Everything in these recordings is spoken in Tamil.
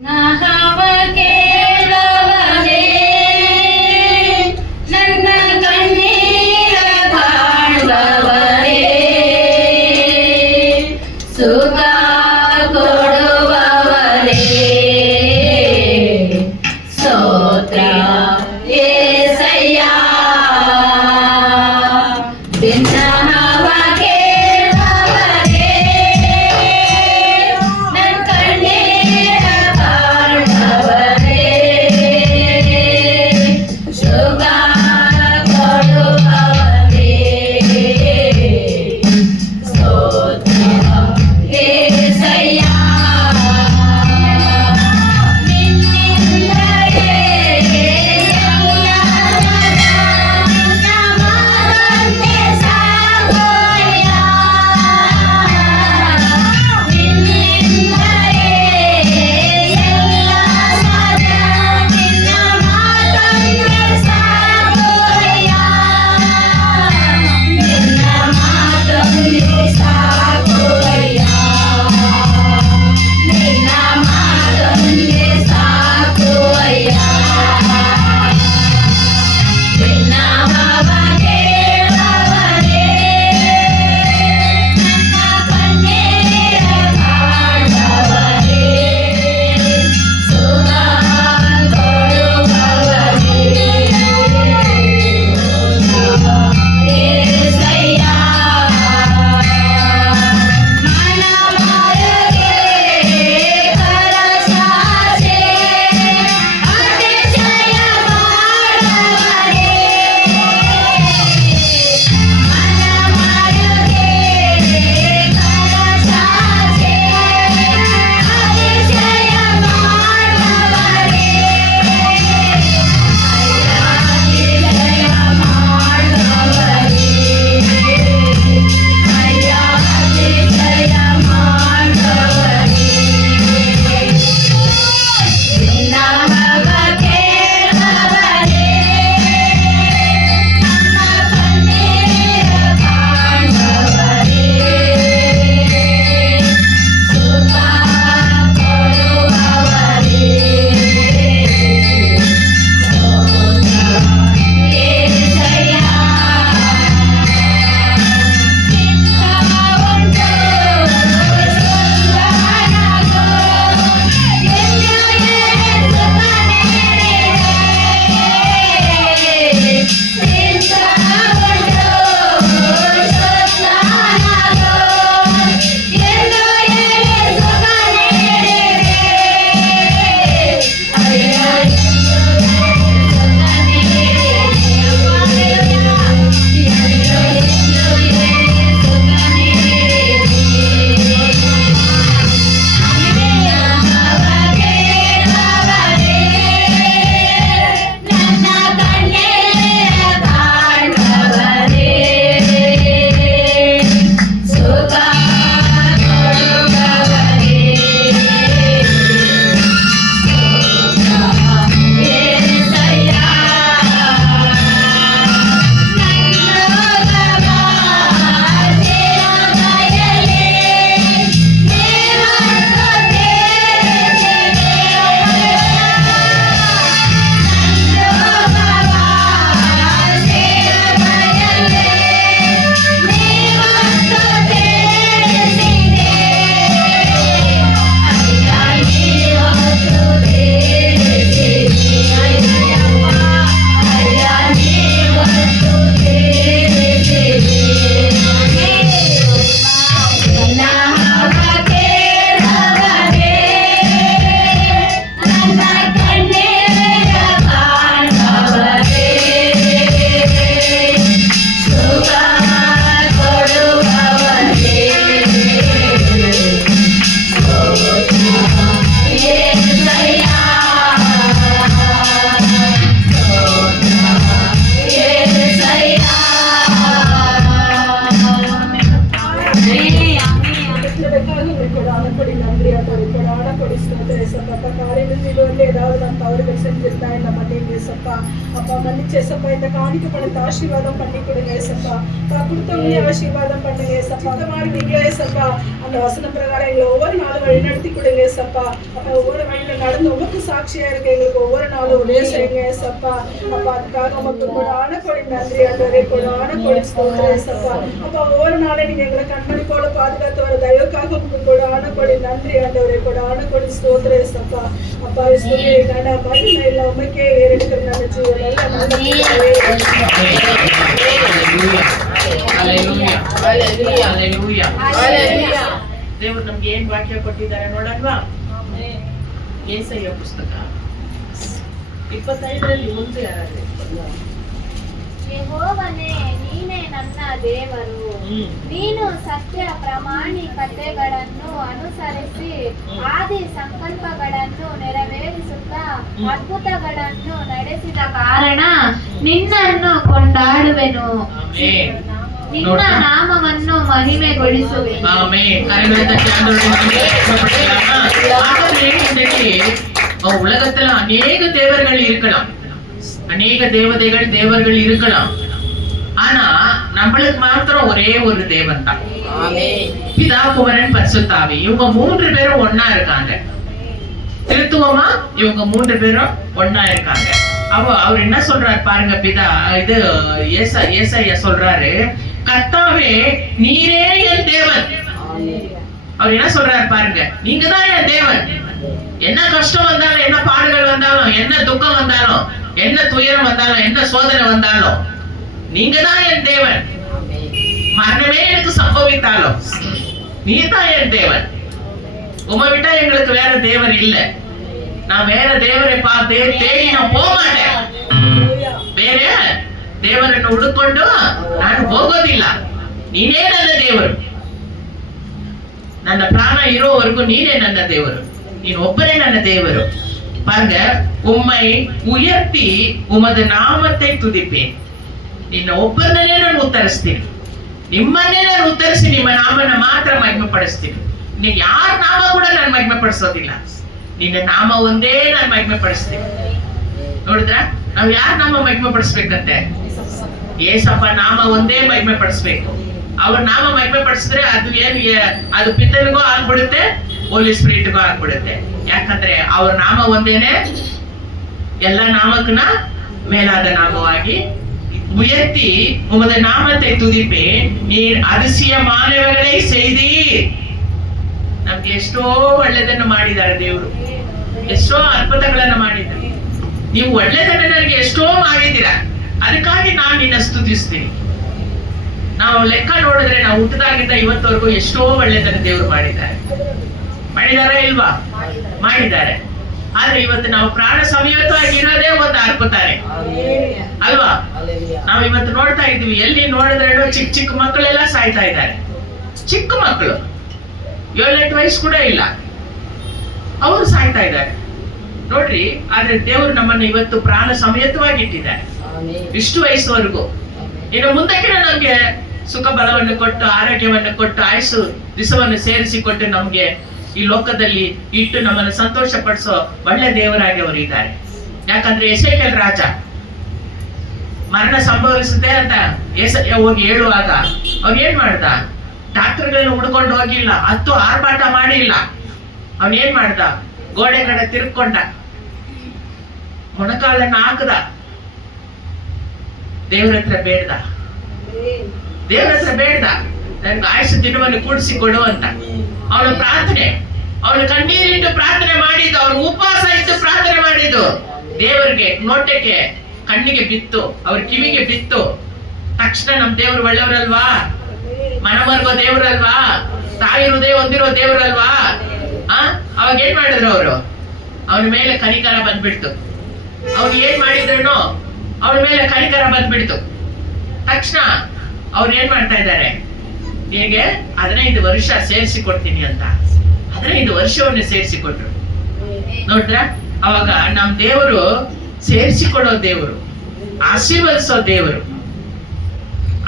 ನಾಹವ ಕೇಳವನೇ ನನ್ನ ಕಣ್ಣೀರ ಕಾಣುವವರೇ ಸುಖ ಕೊಡುವವರೇ ಸ್ತೋತ್ರ యేసయ్యా ಭಿನ್ನವ ಕೇಳವರೇ ನನ್ನ ಕಣ್ಣೀರ ಕಾಣುವವರೇ ಸುಖ ಕೊಡುವವರೇ ಸ್ತೋತ್ರ యేసయ్యಾ ಕೊಡಿ ನನ್ರಿ ಅಥವಾ ಕೊಡಾಡ ಕೊಡಿ ಸ್ತೋತ್ರ ಸತತ ಕಾರ್ಯದಲ್ಲಿ ஏதாவது நான் தவறுகள் செஞ்சிருந்தா என்ன மன்னிங்க ஏசப்பா. அப்பா மன்னிச்சேசப்பா. இந்த காணிக்க பணத்தை ஆசீர்வாதம் பண்ணி கொடுங்க ஏசப்பா. கொடுத்தவங்களே ஆசீர்வாதம் பண்ணுங்க ஏசப்பா. அந்த மாதிரி நீங்களே ஏசப்பா அந்த வசன பிரகாரம் எங்களை ஒவ்வொரு நாளும் வழி நடத்தி கொடுங்க ஏசப்பா. அப்ப ஒவ்வொரு வழியில நடந்து உங்களுக்கு சாட்சியா இருக்க எங்களுக்கு ஒவ்வொரு நாளும் ஒரே செய்யுங்க ஏசப்பா. அப்பா அதுக்காக உங்களுக்கு கூட ஆனக்கொடி நன்றி ஆண்டவரே, கூட ஆனக்கொடி ஸ்தோத்திரம் ஏசப்பா. அப்பா ஒவ்வொரு நாளும் நீங்க எங்களை கண்மணி போல பாதுகாத்து வர தயவுக்காக உங்களுக்கு கூட ஆனக்கொடி நன்றி ஆண்டவரே, கூட ஆனக்கொடி ஸ்தோத்திரம் ஏசப்பா. அப்பா ஸ்தோத்திர கன மகிமை எல்லாம் உமக்கே ஏறெடுக்கிற நினைச்சு ದೇವರು ನಮ್ಗೆ ಏನ್ ವಾಕ್ಯ ಕೊಟ್ಟಿದ್ದಾರೆ ನೋಡಲ್ವಾ? ಏಸಾಯ ಪುಸ್ತಕ 25ರಲ್ಲಿ ಮುಂದೆ ಯಾರಾದ್ರೆ ಯೆಹೋವನೇ, ನೀನೇ ನನ್ನ ದೇವರು. ನೀನು ಸತ್ಯ ಪ್ರಾಮಾಣಿಕತೆಗಳನ್ನು ಅನುಸರಿಸಿ ಆದಿ ಸಂಕಲ್ಪಗಳನ್ನು ನೆರವೇರಿಸುತ್ತಾ ಅದ್ಭುತಗಳನ್ನು ನಡೆಸಿದ ಕಾರಣ ನಿನ್ನನ್ನು ಕೊಂಡಾಡುವೆನು, ನಿನ್ನ ನಾಮವನ್ನು ಮಹಿಮೆಗೊಳಿಸುವೆನು. உலகத்துல அநேக தேவர்கள் இருக்கலாம், அநேக தேவர்கள் இருக்கலாம். ஆனா நம்மளுக்கு மாத்திரம் ஒரே ஒரு தேவன் தான். பிதா குமரன் பரிசுத்தாவி இவங்க 3 பேரும் ஒன்னா இருக்காங்க. திருத்துவமா இவங்க 3 பேரும் ஒன்னா இருக்காங்க. அவர் என்ன சொல்றாரு பாருங்க. பிதா இது ஏசாயா சொல்றாரு, கர்த்தாவே நீரே என் தேவன். அவர் என்ன சொல்றாரு பாருங்க, நீங்க தான் என் தேவன். என்ன கஷ்டம் வந்தாலும், என்ன பாடுகள் வந்தாலும், என்ன துக்கம் வந்தாலும், என்ன துயரம் வந்தாலும், என்ன சோதனை வந்தாலும், நீங்க தான் என் தேவன். மரணமே எனக்கு சம்பவித்தாலும் நீ தான் என் தேவன். உமை விட்டா எங்களுக்கு வேற தேவர் இல்ல. நான் வேற தேவரை பார்த்து தேடி நான் போக மாட்டேன். ಬೇರೆ ದೇವರನ್ನು ಹುಡುಕೊಂಡು ನಾನು ಹೋಗೋದಿಲ್ಲ. ನೀನೇ ನನ್ನ ದೇವರು. ನನ್ನ ಪ್ರಾಣ ಇರೋವರೆಗೂ ನೀನೇ ನನ್ನ ದೇವರು. ನೀನು ಒಬ್ಬರೇ ನನ್ನ ದೇವರು. பாருங்க, உம்மை உயர்த்தி உமது நாமத்தை துதிப்பேன். ನಿನ್ನ ಒಬ್ಬರನ್ನೇ ನಾನು ಉತ್ತರಿಸ್ತೀನಿ. ನಿಮ್ಮನ್ನೇ ನಾನು ಉತ್ತರಿಸಿ ನಿಮ್ಮ ನಾಮನ ಮಾತ್ರ ಮಹಿಮೆ ಪಡಿಸ್ತೀನಿ. ನೀನು ಯಾರ ನಾಮ ಕೂಡ ನಾನು ಮಹಿಮೆ ಪಡಿಸೋದಿಲ್ಲ. ನಿನ್ನ ನಾಮ ಒಂದೇ ನಾನು ಮಹಿಮೆ ಪಡಿಸ್ತೀನಿ. ನೋಡಿದ್ರ, ನಾವ್ ಯಾರ ನಾಮ ಮಹಿಮೆ ಪಡಿಸ್ಬೇಕಂತೆ? ಏಸಪ್ಪ ನಾಮ ಒಂದೇ ಮಹಿಮೆ ಪಡಿಸ್ಬೇಕು. ಅವ್ರ ನಾಮ ಮಹಿಮೆ ಪಡಿಸಿದ್ರೆ ಅದು ಪಿತನಿಗೂ ಆಗ್ಬಿಡುತ್ತೆ, ಹೋಲಿ ಸ್ಪಿರಿಟ್ಗೂ ಆಗ್ಬಿಡುತ್ತೆ. ಯಾಕಂದ್ರೆ ಅವ್ರ ನಾಮ ಒಂದೇನೆ ಎಲ್ಲ ನಾಮಕ್ಕನ ಮೇಲಾದ ನಾಮವಾಗಿ உயர்த்தி உமது நாமத்தை துதிப்பேன். நீர் அதிசயமானவைகளை செய்தீர். ನಮ್ಗೆ ಎಷ್ಟೋ ಒಳ್ಳೆದನ್ನು ಮಾಡಿದ್ದಾರೆ ದೇವರು, ಎಷ್ಟೋ ಅದ್ಭುತಗಳನ್ನು ಮಾಡಿದ್ದಾರೆ. ನೀವು ಒಳ್ಳೆದನ್ನು ನನಗೆ ಎಷ್ಟೋ ಮಾಡಿದ್ದೀರಾ, ಅದಕ್ಕಾಗಿ ನಾನು ನಿನ್ನ ಸ್ತುತಿಸ್ತೀನಿ. ನಾವು ಲೆಕ್ಕ ನೋಡಿದ್ರೆ ನಾವು ಹುಟ್ಟದಾಗಿಂದ ಇವತ್ತವರೆಗೂ ಎಷ್ಟೋ ಒಳ್ಳೆದನ್ನು ದೇವರು ಮಾಡಿದ್ದಾರೆ ಇಲ್ವಾ? ಮಾಡಿದ್ದಾರೆ. ಆದ್ರೆ ಇವತ್ತು ನಾವು ಪ್ರಾಣ ಸಮೇತವಾಗಿ ಇರೋದೇ ಒಂದು ಅದ್ಭುತಾನೆ ಅಲ್ವಾ? ನಾವು ಇವತ್ತು ನೋಡ್ತಾ ಇದ್ವಿ, ಎಲ್ಲಿ ನೋಡಿದ್ರೆ ಚಿಕ್ಕ ಮಕ್ಕಳೆಲ್ಲ ಸಾಯ್ತಾ ಇದ್ದಾರೆ. ಚಿಕ್ಕ ಮಕ್ಕಳು 7-8 ವಯಸ್ಸು ಕೂಡ ಇಲ್ಲ, ಅವರು ಸಾಯ್ತಾ ಇದ್ದಾರೆ ನೋಡ್ರಿ. ಆದ್ರೆ ದೇವರು ನಮ್ಮನ್ನು ಇವತ್ತು ಪ್ರಾಣ ಸಮೇತವಾಗಿ ಇಟ್ಟಿದ್ದಾರೆ ಇಷ್ಟು ವಯಸ್ಸುವರೆಗೂ. ಇನ್ನು ಮುಂದಕ್ಕೆ ನಮ್ಗೆ ಸುಖ ಬಲವನ್ನು ಕೊಟ್ಟು, ಆರೋಗ್ಯವನ್ನು ಕೊಟ್ಟು, ಆಯುಸ್ಸು ದಿವಸವನ್ನು ಸೇರಿಸಿಕೊಟ್ಟು ನಮ್ಗೆ ಈ ಲೋಕದಲ್ಲಿ ಇಟ್ಟು ನಮ್ಮನ್ನು ಸಂತೋಷ ಪಡಿಸೋ ಒಳ್ಳೆ ದೇವರಾಗಿ ಅವರು ಇದ್ದಾರೆ. ಯಾಕಂದ್ರೆ ಎಸೇಕೇಲ್ ರಾಜ ಮರಣ ಸಂಭವಿಸುತ್ತೆ ಅಂತ ಹೋಗಿ ಹೇಳುವಾಗ ಅವ್ನು ಏನ್ ಮಾಡ್ದ? ಡಾಕ್ಟರ್ಗಳನ್ನ ಹುಡ್ಕೊಂಡು ಹೋಗಿಲ್ಲ, ಹತ್ತು ಆರ್ಭಾಟ ಮಾಡಿಲ್ಲ. ಅವನ್ ಏನ್ ಮಾಡ್ದ? ಗೋಡೆ ಕಡೆ ತಿರ್ಕೊಂಡ, ಮೊಣಕಾಲನ್ನ ಹಾಕದ, ದೇವ್ರ ಹತ್ರ ಬೇಡ್ದ. ನನ್ಗೆ ಆಯುಷ ದಿನವನ್ನು ಕೂಡಿಸಿ ಕೊಡು ಅಂತ ಅವನ ಪ್ರಾರ್ಥನೆ. ಅವನು ಕಣ್ಣೀರಿಟ್ಟು ಪ್ರಾರ್ಥನೆ ಮಾಡಿದ್ದು, ಅವನು ಉಪವಾಸ ಇಟ್ಟು ಪ್ರಾರ್ಥನೆ ಮಾಡಿದ್ದು ದೇವರಿಗೆ ನೋಟಕ್ಕೆ ಕಣ್ಣಿಗೆ ಬಿತ್ತು, ಅವ್ರ ಕಿವಿಗೆ ಬಿತ್ತು. ತಕ್ಷಣ ನಮ್ ದೇವ್ರು ಒಳ್ಳೆಯವರಲ್ವಾ? ಮನಮರ್ಗೋ ದೇವ್ರಲ್ವಾ? ತಾಯಿ ಹೃದಯ ಹೊಂದಿರೋ ದೇವ್ರಲ್ವಾ? ಅವಾಗ ಏನ್ ಮಾಡಿದ್ರು ಅವರು? ಅವನ ಮೇಲೆ ಕನಿಕರ ಬಂದ್ಬಿಡ್ತು. ಅವ್ನು ಏನ್ ಮಾಡಿದ್ರೇನೋ ಅವನ ಮೇಲೆ ಕನಿಕರ ಬಂದ್ಬಿಡ್ತು. ತಕ್ಷಣ ಅವ್ರು ಏನ್ ಮಾಡ್ತಾ ಇದ್ದಾರೆ? ನಿನಗೆ 15 ವರ್ಷ ಸೇರಿಸಿ ಕೊಡ್ತೀನಿ ಅಂತ 15 ವರ್ಷವನ್ನು ಸೇರಿಸಿಕೊಟ್ರು. ನೋಡ್ರ, ಅವಾಗ ನಮ್ ದೇವರು ಸೇರಿಸಿಕೊಡೋ ದೇವರು, ಆಶೀರ್ವದಿಸೋ ದೇವರು,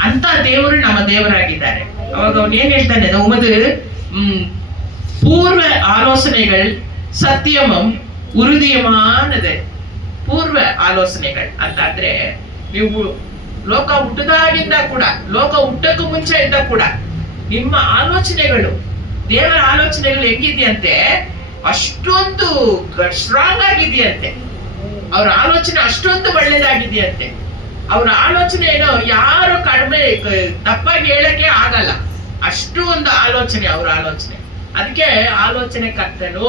ಅಂತ ದೇವರು ನಮ್ಮ ದೇವರಾಗಿದ್ದಾರೆ. ಅವಾಗ ಅವನು ಏನ್ ಹೇಳ್ತಾನೆ? உமது பூர்வ ஆலோசனைகள் சத்தியமும் உறுதியமானது ಪೂರ್ವ ಆಲೋಚನೆಗಳು ಅಂತಾದ್ರೆ ನೀವು ಲೋಕ ಹುಟ್ಟದಾಗಿಂದ ಕೂಡ ಲೋಕ ಹುಟ್ಟಕ್ಕೂ ಮುಂಚೆ ಇದ್ದ ಕೂಡ ನಿಮ್ಮ ಆಲೋಚನೆಗಳು ದೇವರ ಆಲೋಚನೆಗಳು ಹೆಂಗಿದೆಯಂತೆ ಅಷ್ಟೊಂದು ಸ್ಟ್ರಾಂಗ್ ಆಗಿದೆಯಂತೆ. ಅವ್ರ ಆಲೋಚನೆ ಅಷ್ಟೊಂದು ಒಳ್ಳೇದಾಗಿದೆಯಂತೆ. ಅವ್ರ ಆಲೋಚನೆ ಏನೋ ಯಾರು ಕಡಿಮೆ ತಪ್ಪಾಗಿ ಹೇಳಕ್ಕೆ ಆಗಲ್ಲ, ಅಷ್ಟು ಒಂದು ಆಲೋಚನೆ ಅವ್ರ ಆಲೋಚನೆ. ಅದಕ್ಕೆ ಆಲೋಚನೆ ಕರ್ತನು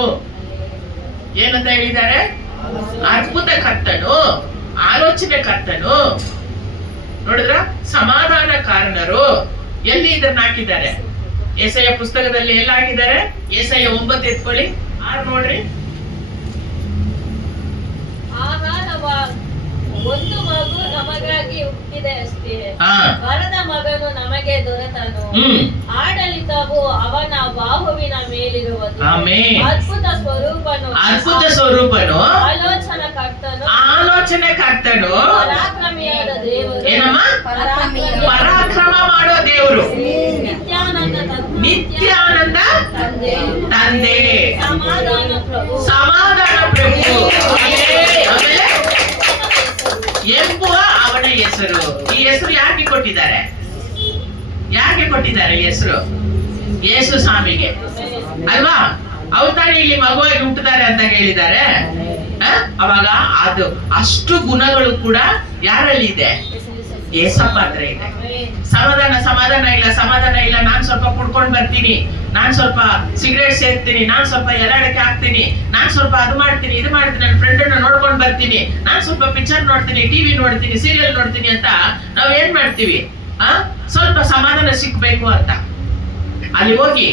ಏನಂತ ಹೇಳಿದ್ದಾರೆ, ಅದ್ಭುತ ಕರ್ತನು, ಆಲೋಚನೆ ಕರ್ತನು. ನೋಡಿದ್ರ ಸಮಾಧಾನ ಕಾರಣರು ಎಲ್ಲಿ ಇದನ್ನ ಹಾಕಿದ್ದಾರೆ? ಯೆಶಾಯ ಪುಸ್ತಕದಲ್ಲಿ ಎಲ್ಲ ಹಾಕಿದ್ದಾರೆ? ಯೆಶಾಯ 9 ಎತ್ಕೊಳ್ಳಿ, 6 ನೋಡ್ರಿ. ಒಂದು ಮಗು ನಮಗಾಗಿ ಹುಟ್ಟಿದೆ ಅಷ್ಟೇ, ಹಾ ವರದ ಮಗನು ನಮಗೆ ದೊರೆತನು, ಆಡಳಿತವು ಅವನ ಬಾಹುವಿನ ಮೇಲಿರುವುದು. ಆಮೆನ್. ಅದ್ಭುತ ಸ್ವರೂಪನು, ಅದ್ಭುತ ಸ್ವರೂಪನು, ಆಲೋಚನಾ ಕರ್ತನು, ಆಲೋಚನೆ ಕರ್ತನು, ಪರಾಕ್ರಮಿಯಾದ ದೇವರು. ಏನಮ್ಮ? ಪರಾಕ್ರಮಿಯಾದ ಪರಾಕ್ರಮ ಮಾಡೋ ದೇವರು, ನಿತ್ಯಾನಂದ ನಿತ್ಯಾನಂದ ತಂದೆ, ತಂದೆ, ಸಮಾಧಾನ ಪ್ರಭು, ಸಮಾಧಾನ ಪ್ರಭು. ಆಮೇಲೆ ಎಂಬುವ ಅವನ ಹೆಸರು. ಈ ಹೆಸರು ಯಾಕೆ ಕೊಟ್ಟಿದ್ದಾರೆ? ಯಾಕೆ ಕೊಟ್ಟಿದ್ದಾರೆ ಈ ಹೆಸರು? ಯೇಸು ಸ್ವಾಮಿಗೆ ಅಲ್ವಾ? ಅವ್ರು ತಾನೇ ಇಲ್ಲಿ ಮಗುವಾಗಿ ಹುಟ್ಟಿದ್ದಾರೆ ಅಂತ ಹೇಳಿದ್ದಾರೆ. ಅವಾಗ ಅದು ಅಷ್ಟು ಗುಣಗಳು ಕೂಡ ಯಾರಲ್ಲಿ ಇದೆ? ಏಸಪ್ಪ ಹತ್ರ ಇದೆ. ಸಮಾಧಾನ ಸಮಾಧಾನ ಇಲ್ಲ, ಸಮಾಧಾನ ಇಲ್ಲ, ನಾನ್ ಸ್ವಲ್ಪ ಕುಡ್ಕೊಂಡ್ ಬರ್ತೀನಿ, ನಾನ್ ಸ್ವಲ್ಪ ಸಿಗರೇಟ್ ಸೇರ್ತೀನಿ, ನಾನ್ ಸ್ವಲ್ಪ ಎರಾಡಕ್ಕೆ ಹಾಕ್ತೀನಿ, ನಾನ್ ಸ್ವಲ್ಪ ಅದು ಮಾಡ್ತೀನಿ, ಇದು ಮಾಡ್ತೀನಿ, ನನ್ನ ಫ್ರೆಂಡ್ ಅನ್ನ ನೋಡ್ಕೊಂಡ್ ಬರ್ತೀನಿ, ನಾನ್ ಸ್ವಲ್ಪ ಪಿಕ್ಚರ್ ನೋಡ್ತೀನಿ, ಟಿವಿ ನೋಡ್ತೀನಿ, ಸೀರಿಯಲ್ ನೋಡ್ತೀನಿ ಅಂತ ನಾವ್ ಏನ್ ಮಾಡ್ತೀವಿ? ಸ್ವಲ್ಪ ಸಮಾಧಾನ ಸಿಕ್ಬೇಕು ಅಂತ ಅಲ್ಲಿ ಹೋಗಿ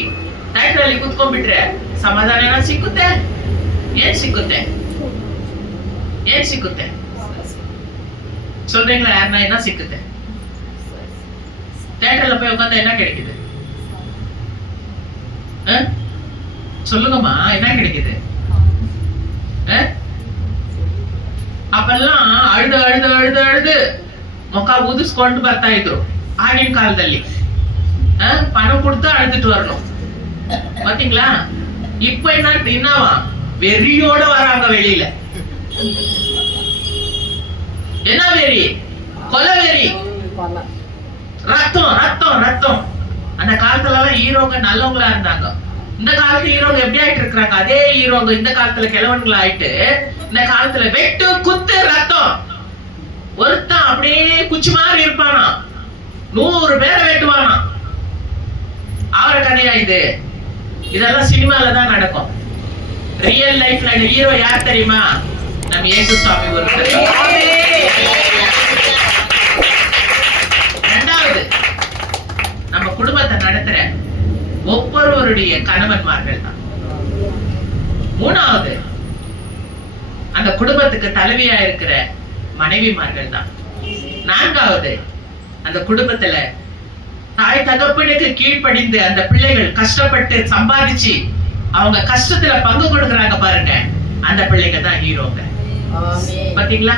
ಥಿಯೇಟರ್ ಅಲ್ಲಿ ಕುತ್ಕೊಂಡ್ಬಿಟ್ರೆ ಸಮಾಧಾನ ಏನಾದ್ರು ಸಿಕ್ಕುತ್ತೆ? ಏನ್ ಸಿಕ್ಕುತ್ತೆ? ಏನ್ ಸಿಕ್ಕುತ್ತೆ? சொல்றீங்களா? யாருன்னா என்ன சிக்குது? தியேட்டர்ல போய் உட்கார்ந்தா என்ன கிடைக்குது? சொல்லுங்கம்மா, என்ன கிடைக்குது? அப்பெல்லாம் ಅழுದು ಅழுದು ಅழுದು ಅழுದು ಮುಖ ಊದಿಸ್ಕೊಂಡು ಬರ್ತಾ ಇದ್ರು ಆಗಿನ ಕಾಲದಲ್ಲಿ. பணம் கொடுத்து அழுதுட்டு வரணும். பாத்தீங்களா? இப்ப என்னவா வெறியோட வராங்க வெளியில. என்ன வெறி? கொலை வெறி, ரத்தம் ரத்தம் ரத்தம். அந்த காலத்துல எல்லாம் ஹீரோங்க நல்லவங்களா இருந்தாங்க. இந்த காலத்து ஹீரோங்க எப்படி ஆயிட்டு இருக்காங்க? அதே ஹீரோங்க இந்த காலத்துல கிழவன்களா ஆயிட்டு இந்த காலத்துல வெட்டு குத்து ரத்தம். ஒருத்தன் அப்படியே குச்சி மாதிரி இருப்பானா, 100 பேரை வெட்டுவானா. அவர கதையா இது? இதெல்லாம் சினிமால தான் நடக்கும். ரியல் லைஃப்ல ஹீரோ யார் தெரியுமா? நம்ம இயேசு சுவாமி ஒருத்தர். இரண்டாவது, நம்ம குடும்பத்தை நடத்துற ஒவ்வொருவருடைய கணவன்மார்கள் தான். மூணாவது, அந்த குடும்பத்துக்கு தலைவியா இருக்கிற மனைவிமார்கள் தான். நான்காவது, அந்த குடும்பத்துல தாய் தகப்பனுக்கு கீழ்ப்படிந்து அந்த பிள்ளைகள் கஷ்டப்பட்டு சம்பாதிச்சு அவங்க கஷ்டத்துல பங்கு கொடுக்கறாங்க பாருங்க, அந்த பிள்ளைங்க தான் ஹீரோங்க. பாத்தீங்களா?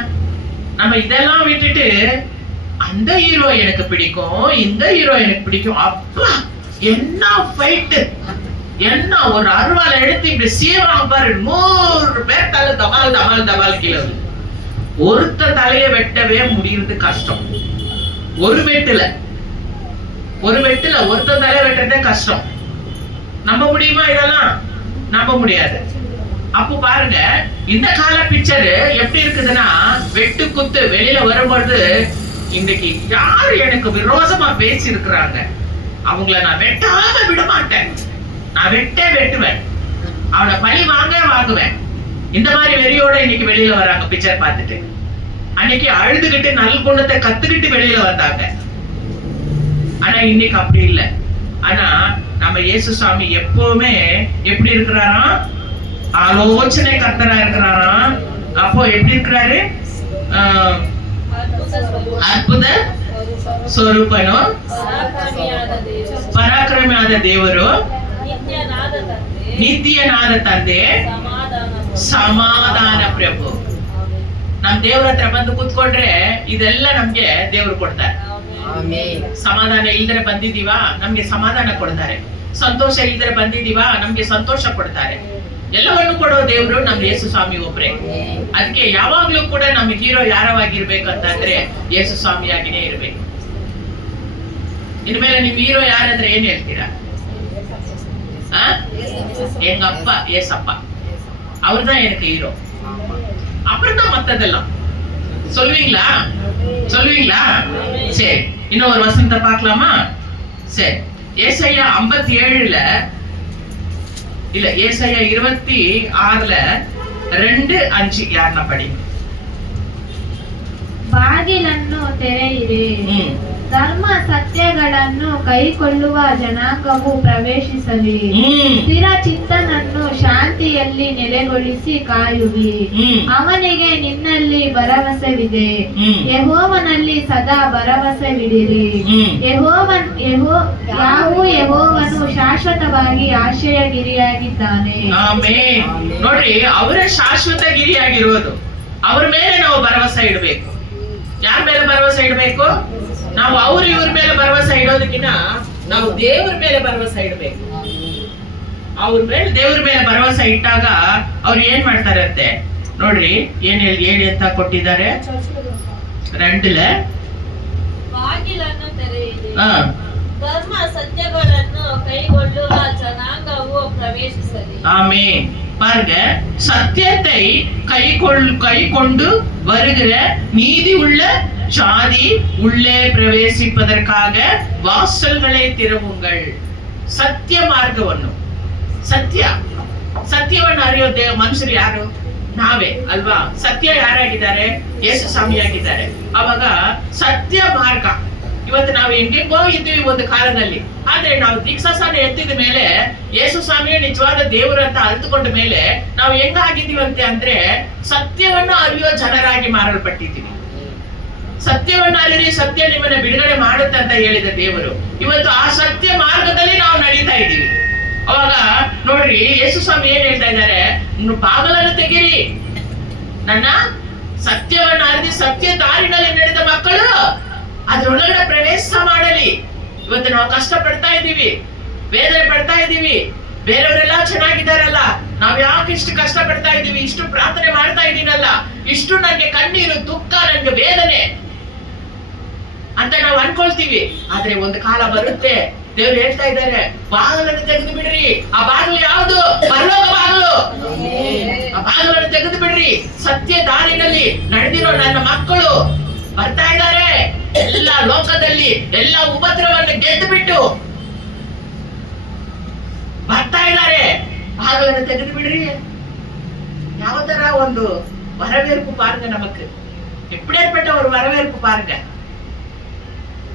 நம்ம இதெல்லாம் விட்டுட்டு அந்த ஹீரோ எனக்கு பிடிக்கும், இந்த ஹீரோ எனக்கு பிடிக்கும், அப்பா என்ன ஃபைட், என்ன ஒரு அருவாளை எடுத்து இப்படி சீவாங்க பாரு, 100 பேர் தலை தபால் தபால் தபால் கீழே. ஒருத்த தலையை வெட்டவே முடியறது கஷ்டம். ஒரு வெட்டுல ஒருத்த தலை வெட்டுறதே கஷ்டம். நம்ப முடியுமா? இதெல்லாம் நம்ப முடியாது. அப்போ பாருங்க, இந்த கால பிக்சர் எப்படி இருக்குதுன்னா, வெட்டு குத்து வெளியில வரும்பொழுது இன்னைக்கு யாரு எனக்கு விரோதமா பேசி இருக்கிறாங்க அவங்கள நான் வெட்டாம விட மாட்டேன், நான் வெட்டுவேன், அவனை பழி வாங்குவேன். இந்த மாதிரி வெறியோட இன்னைக்கு வெளியில வராங்க பிக்சர் பார்த்துட்டு. அன்னைக்கு அழுதுகிட்டு நல்குணத்தை கத்துக்கிட்டு வெளியில வந்தாங்க. ஆனா இன்னைக்கு அப்படி இல்லை. ஆனா நம்ம இயேசு சுவாமி எப்பவுமே எப்படி இருக்கிறாராம்? ஆலோசனை கர்த்தரா இருக்கிறாராம். அப்போ எப்படி இருக்கிறாரு? ಅದ್ಭುತ ಸ್ವರೂಪನು, ಪರಾಕ್ರಮಿಯಾದ ದೇವರು, ನಿತ್ಯನಾದ ತಂದೆ, ಸಮಾಧಾನ ಪ್ರಭು. ನಮ್ ದೇವ್ರ ಹತ್ರ ಬಂದು ಕೂತ್ಕೊಂಡ್ರೆ ಇದೆಲ್ಲ ನಮ್ಗೆ ದೇವ್ರು ಕೊಡ್ತಾರೆ. ಸಮಾಧಾನ ಇಲ್ದರೆ ಬಂದಿದೀವಾ, ನಮ್ಗೆ ಸಮಾಧಾನ ಕೊಡ್ತಾರೆ. ಸಂತೋಷ ಇಲ್ದರೆ ಬಂದಿದೀವಾ, ನಮ್ಗೆ ಸಂತೋಷ ಕೊಡ್ತಾರೆ. ಎಲ್ಲವನ್ನು ಕೊಡೋ ದೇವರು ನಮ್ಮ ಯೇಸು ಸ್ವಾಮಿ ಒಬ್ರೆ. ಅದಕ್ಕೆ ಯಾವಾಗ್ಲೂ ಕೂಡ ನಮ್ಮ ಹೀರೋ ಯಾರವಾಗಿರ್ಬೇಕಂತಂದ್ರೆ ಯೇಸು ಸ್ವಾಮಿಯಾಗಿನೇ ಇರ್ಬೇಕು. ಇನ್ಮೇಲೆ ನಿಮ್ ಹೀರೋ ಯಾರಂದ್ರೆ ಏನ್ ಹೇಳ್ತೀರಾ? எங்கப்பா ஏசப்பா அவர்தான் எனக்கு ஹீரோ. அப்புறம் மத்ததெல்லாம் சொல்லுவீங்களா? சரி, இன்னும் ஒரு வசனத்தை பார்க்கலாமா? சரி, ஏசாயா 57 இல்ல ஏசாயா 26 2:5 ಯಾರನ್ನ ಪಡಿ? ಬಾಗಿಲನ್ನು ತೆರೆಯಿರಿ, ಧರ್ಮ ಸತ್ಯಗಳನ್ನು ಕೈಕೊಳ್ಳುವ ಜನಾಂಗವು ಪ್ರವೇಶಿಸಲಿ. ಸ್ಥಿರ ಚಿತ್ತನನ್ನು ಶಾಂತಿಯಲ್ಲಿ ನೆಲೆಗೊಳಿಸಿ ಕಾಯುವಿ. ಅವನಿಗೆ ನಿನ್ನಲ್ಲಿ ಭರವಸೆವಿದೆ, ಯೆಹೋವನಲ್ಲಿ ಸದಾ ಭರವಸೆವಿಡಿರಿ. ಯೆಹೋವನು ಶಾಶ್ವತವಾಗಿ ಆಶ್ರಯಗಿರಿಯಾಗಿದ್ದಾನೆ. ಆಮೆನ್. ನೋಡ್ರಿ, ಅವರ ಶಾಶ್ವತ ಗಿರಿಯಾಗಿರೋದು, ಅವ್ರ ಮೇಲೆ ನಾವು ಭರವಸೆ ಇಡಬೇಕು. ಯಾರ ಮೇಲೆ ಭರವಸೆ ಇಡಬೇಕು? ನಾವು ಇವ್ರ ಮೇಲೆ ಭರವಸೆ ಇಡೋದಕ್ಕಿಂತ ನಾವು ದೇವ್ರ ಮೇಲೆ ಭರವಸೆ ಇಡಬೇಕು. ದೇವ್ರ ಮೇಲೆ ಭರವಸೆ ಇಟ್ಟಾಗ ಅವ್ರು ಏನ್ ಮಾಡ್ತಾರಂತೆ ನೋಡ್ರಿ, ಏನ್ ಹೇಳಿ ಅಂತ ಕೊಟ್ಟಿದ್ದಾರೆ. 2 ಬಾಗಿಲನ್ನು ತೆರೆಯಿರಿ, ಧರ್ಮ ಸತ್ಯಗಳನ್ನು ಕೈಗೊಳ್ಳುವ ಜನಾಂಗವು ಪ್ರವೇಶಿಸಲಿ. ஆமென். பாருங்க, சத்தியத்தை கைக்கொண்டு வருகிற நீதி உள்ள ஜாதி உள்ளே ಪ್ರವೇಶಿಪದಕ್ಕಾಗ ವಾಸಲ್ಗಳೇ ತಿರುವುங்கள். ಸತ್ಯ ಮಾರ್ಗವನ್ನು, ಸತ್ಯವನ್ನು ಅರಿಯೋ ಮನುಷ್ಯರು ಯಾರು? ನಾವೇ ಅಲ್ವಾ? ಸತ್ಯ ಯಾರಾಗಿದ್ದಾರೆ? ಯೇಸು ಸ್ವಾಮಿಯಾಗಿದ್ದಾರೆ. ಅವಾಗ ಸತ್ಯ ಮಾರ್ಗ. ಇವತ್ತು ನಾವು ಹೆಂಗೆಂಗೋ ಇದ್ದೀವಿ ಒಂದು ಕಾಲದಲ್ಲಿ, ಆದ್ರೆ ನಾವು ದೀಕ್ಷಾಸ್ನಾನ ಎತ್ತಿದ ಮೇಲೆ ಯೇಸು ಸ್ವಾಮಿಯೇ ನಿಜವಾದ ದೇವರು ಅಂತ ಅರಿತುಕೊಂಡ ಮೇಲೆ ನಾವು ಹೆಂಗಾಗಿದ್ದೀವಂತೆ ಅಂದ್ರೆ ಸತ್ಯವನ್ನು ಅರಿಯೋ ಜನರಾಗಿ ಮಾರಲ್ಪಟ್ಟಿದ್ದೀವಿ. ಸತ್ಯವನ್ನು ಅರಿರಿ, ಸತ್ಯ ನಿಮ್ಮನ್ನ ಬಿಡುಗಡೆ ಮಾಡುತ್ತೆ ಅಂತ ಹೇಳಿದ ದೇವರು. ಇವತ್ತು ಆ ಸತ್ಯ ಮಾರ್ಗದಲ್ಲಿ ನಾವು ನಡೀತಾ ಇದ್ದೀವಿ. ಅವಾಗ ನೋಡ್ರಿ, ಯೇಸು ಸ್ವಾಮಿ ಏನ್ ಹೇಳ್ತಾ ಇದ್ದಾರೆ? ಬಾಗಲನ್ನು ತೆಗಿರಿ, ನನ್ನ ಸತ್ಯವನ್ನು ಅರಿದು ಸತ್ಯ ದಾರಿನಲ್ಲಿ ನಡೆದ ಮಕ್ಕಳು ಅದ್ರೊಳಗಡೆ ಪ್ರವೇಶ ಮಾಡಲಿ. ಇವತ್ತು ನಾವು ಕಷ್ಟ ಪಡ್ತಾ ಇದ್ದೀವಿ, ವೇದನೆ ಪಡ್ತಾ ಇದ್ದೀವಿ. ಬೇರೆಯವರೆಲ್ಲ ಚೆನ್ನಾಗಿದ್ದಾರಲ್ಲ, ನಾವ್ ಯಾಕೆ ಇಷ್ಟು ಕಷ್ಟ ಪಡ್ತಾ ಇದ್ದೀವಿ? ಇಷ್ಟು ಪ್ರಾರ್ಥನೆ ಮಾಡ್ತಾ ಇದ್ದೀನಲ್ಲ, ಇಷ್ಟು ನಂಗೆ ಕಣ್ಣೀರು, ದುಃಖ, ನಂಗೆ ವೇದನೆ ಅಂತ ನಾವು ಅನ್ಕೊಳ್ತೀವಿ. ಆದ್ರೆ ಒಂದು ಕಾಲ ಬರುತ್ತೆ, ದೇವ್ರು ಹೇಳ್ತಾ ಇದ್ದಾರೆ, ಬಾಗಿಲನ್ನು ತೆಗೆದು ಬಿಡ್ರಿ. ಆ ಬಾಗಿಲು ಯಾವುದು? ಪರಲೋಕ ಬಾಗಿಲು. ಆ ಬಾಗಿಲನ್ನು ತೆಗೆದು ಬಿಡ್ರಿ. ಸತ್ಯ ದಾರಿನಲ್ಲಿ ನಡೆದಿರೋ ನನ್ನ ಮಕ್ಕಳು ಬರ್ತಾ ಇದ್ದಾರೆ. ಎಲ್ಲ ಲೋಕದಲ್ಲಿ ಎಲ್ಲ ಉಪದ್ರವವನ್ನು ಗೆದ್ದು ಬಿಟ್ಟು ಬರ್ತಾ ಇದ್ದಾರೆ. ಬಾಗಿಲನ್ನು ತೆಗೆದು ಬಿಡ್ರಿ. ಯಾವ ತರ ಒಂದು வரவேற்பு பாருங்க. நமக்கு எப்படிப்பட்ட ஒரு வரவேற்பு பாருங்க.